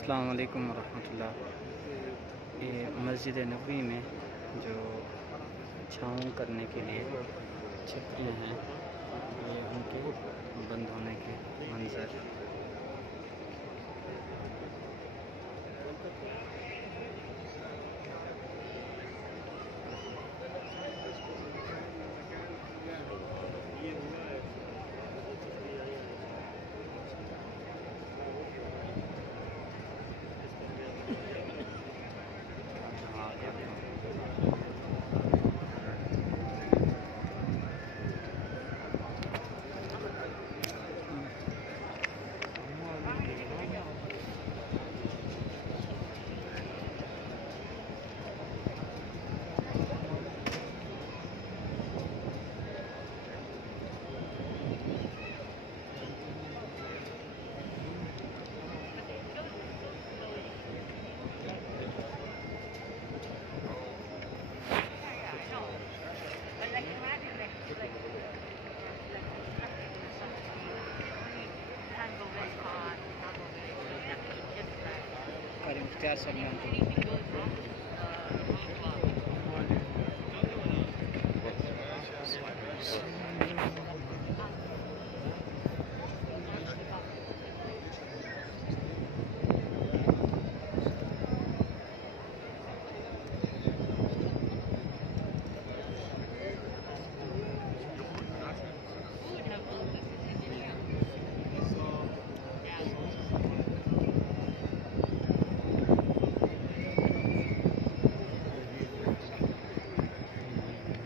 अस्सलाम वालेकुम वरहमतुल्लाह। ये मस्जिद नबवी में जो छाँव करने के लिए छतरियाँ हैं, ये उनके बंद होने के मंज़र। और इख्तियार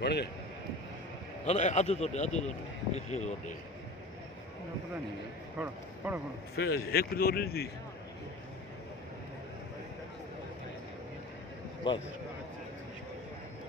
बढ़ गए आधे तो पता नहीं है। थोड़ा थोड़ा थोड़ा फिर एक फिर और नहीं थी बस